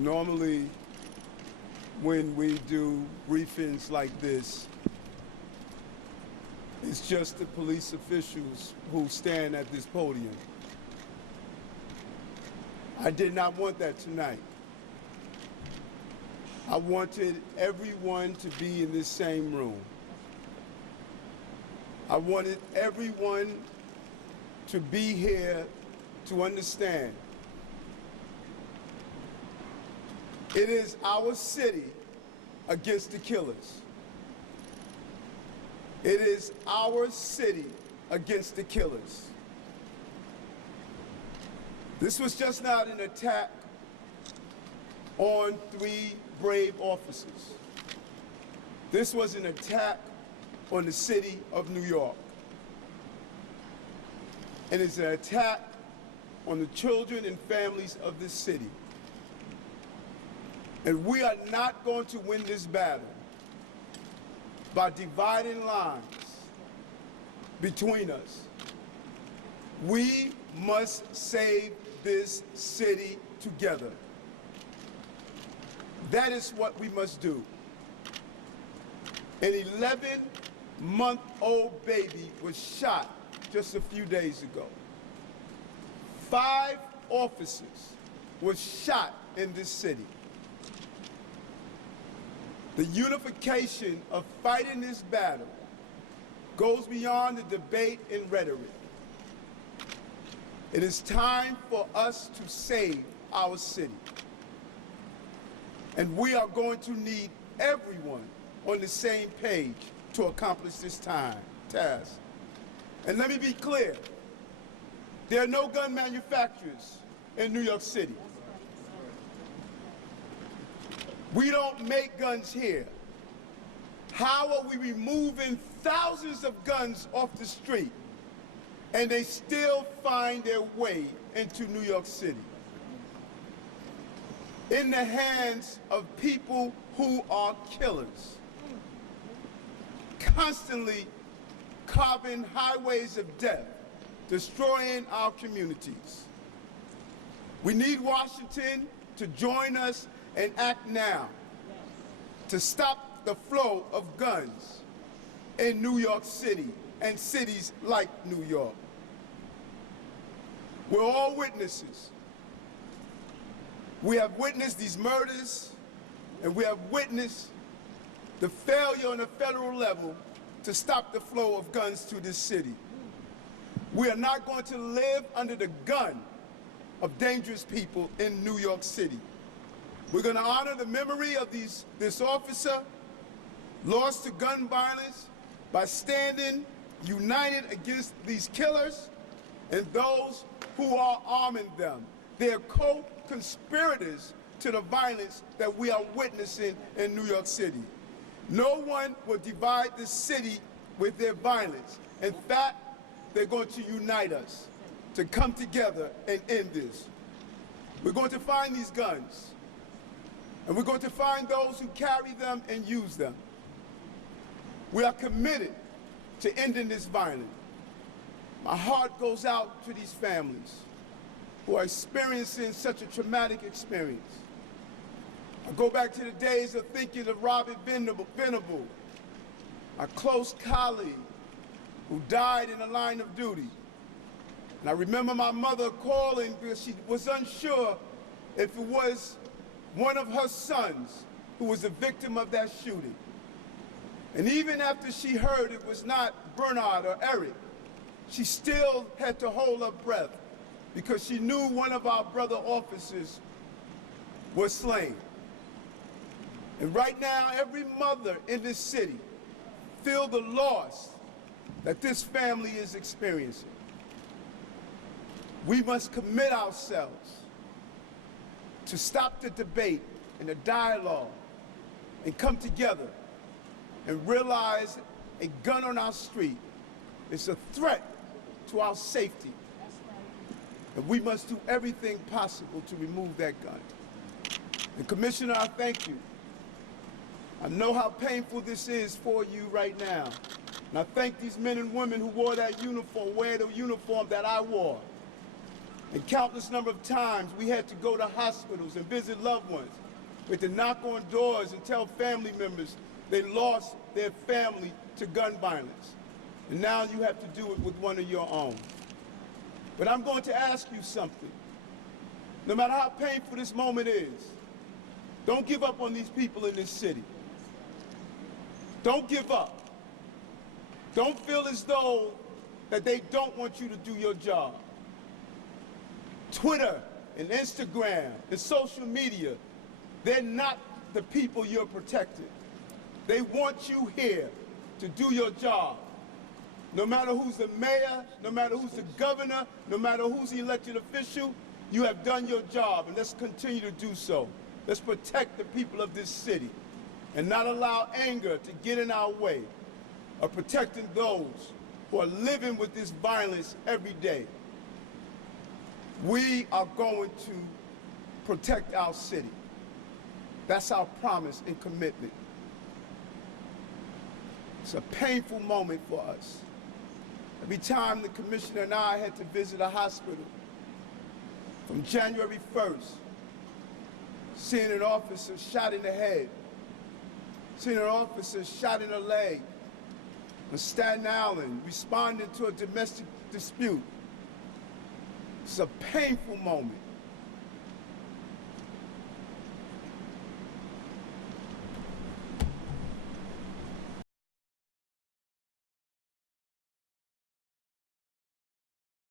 Normally, when we do briefings like this, it's just the police officials who stand at this podium. I did not want that tonight. I wanted everyone to be in this same room. I wanted everyone to be here to understand it is our city against the killers. It is our city against the killers. This was just not an attack on 3 brave officers. This was an attack on the city of New York. And it's an attack on the children and families of this city. And we are not going to win this battle by dividing lines between us. We must save this city together. That is what we must do. An 11-month-old baby was shot just a few days ago. 5 officers were shot in this city. The unification of fighting this battle goes beyond the debate and rhetoric. It is time for us to save our city. And we are going to need everyone on the same page to accomplish this task. And let me be clear, there are no gun manufacturers in New York City. We don't make guns here. How are we removing thousands of guns off the street and they still find their way into New York City? In the hands of people who are killers, constantly carving highways of death, destroying our communities. We need Washington to join us and act now to stop the flow of guns in New York City and cities like New York. We're all witnesses. We have witnessed these murders, and we have witnessed the failure on the federal level to stop the flow of guns to this city. We are not going to live under the gun of dangerous people in New York City. We're going to honor the memory of this officer lost to gun violence by standing united against these killers and those who are arming them. They are co-conspirators to the violence that we are witnessing in New York City. No one will divide this city with their violence. In fact, they're going to unite us to come together and end this. We're going to find these guns, and we're going to find those who carry them and use them. We are committed to ending this violence. My heart goes out to these families who are experiencing such a traumatic experience. I go back to the days of thinking of Robert Venable, a close colleague who died in the line of duty. And I remember my mother calling because she was unsure if it was one of her sons who was a victim of that shooting. And even after she heard it was not Bernard or Eric, she still had to hold her breath because she knew one of our brother officers was slain. And right now, every mother in this city feels the loss that this family is experiencing. We must commit ourselves to stop the debate and the dialogue and come together and realize a gun on our street is a threat to our safety. And we must do everything possible to remove that gun. And Commissioner, I thank you. I know how painful this is for you right now. And I thank these men and women who wore that uniform, wear the uniform that I wore. And countless number of times we had to go to hospitals and visit loved ones. We had to knock on doors and tell family members they lost their family to gun violence. And now you have to do it with one of your own. But I'm going to ask you something. No matter how painful this moment is, don't give up on these people in this city. Don't give up. Don't feel as though that they don't want you to do your job. Twitter and Instagram and social media, they're not the people you're protecting. They want you here to do your job. No matter who's the mayor, no matter who's the governor, no matter who's the elected official, you have done your job, and let's continue to do so. Let's protect the people of this city and not allow anger to get in our way of protecting those who are living with this violence every day. We are going to protect our city. That's our promise and commitment. It's a painful moment for us. Every time the commissioner and I had to visit a hospital, from January 1st, seeing an officer shot in the head, seeing an officer shot in the leg, on Staten Island, responding to a domestic dispute. It's a painful moment.